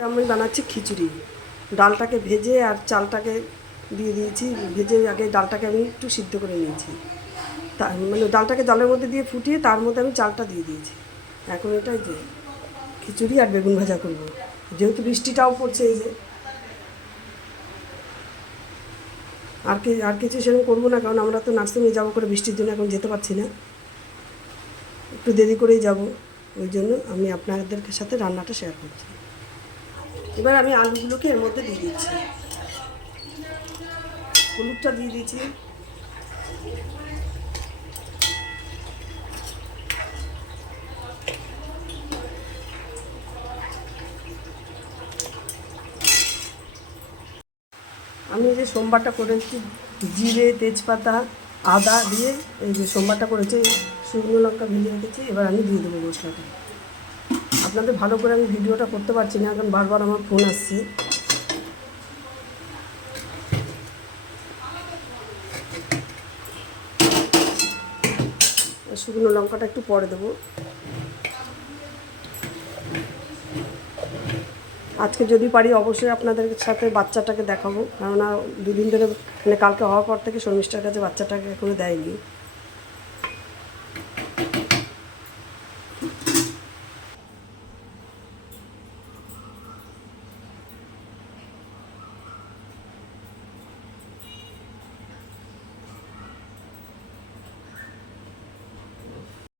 আমি বানাচ্ছি খিচুড়ি। ডালটাকে ভেজে আর চালটাকে দিয়ে দিয়েছি। ভেজে আগে ডালটাকে আমি একটু সিদ্ধ করে নিয়েছি, তা মানে ডালটাকে জলের মধ্যে দিয়ে ফুটিয়ে তার মধ্যে আমি চালটা দিয়ে দিয়েছি। এখন এটাই যে খিচুড়ি আর বেগুন ভাজা করব, যেহেতু বৃষ্টিটাও পড়ছে। এই যে আর কিছু সেরকম করবো না, কারণ আমরা তো নার্সিংয়ে যাবো করে বৃষ্টির জন্য এখন যেতে পারছি না, একটু দেরি করেই যাব। ওই জন্য আমি আপনাদের সাথে রান্নাটা শেয়ার করছি। এবার আমি আলুগুলোকে এর মধ্যে দিয়ে দিচ্ছি, হলুদটা দিয়ে দিয়েছি। আমি যে সোমবারটা করেছি জিরে তেজপাতা আদা দিয়ে, এই যে সোমবারটা করেছি, শুকনো লঙ্কা ভেজে রেখেছি। এবার আমি দিয়ে দেবো মশলাটা। আপনাদের ভালো করে আমি ভিডিওটা করতে পারছি না, কারণ বারবার আমার ফোন আসছে। শুকনো লঙ্কাটা একটু পরে দেবো। আজকে যদি পারি অবশ্যই আপনাদের সাথে বাচ্চাটাকে দেখাবো, কেননা দুদিন ধরে মানে কালকে হওয়ার পর থেকে শর্মিষ্ঠার কাছে বাচ্চাটাকে এখনও দেয়নি।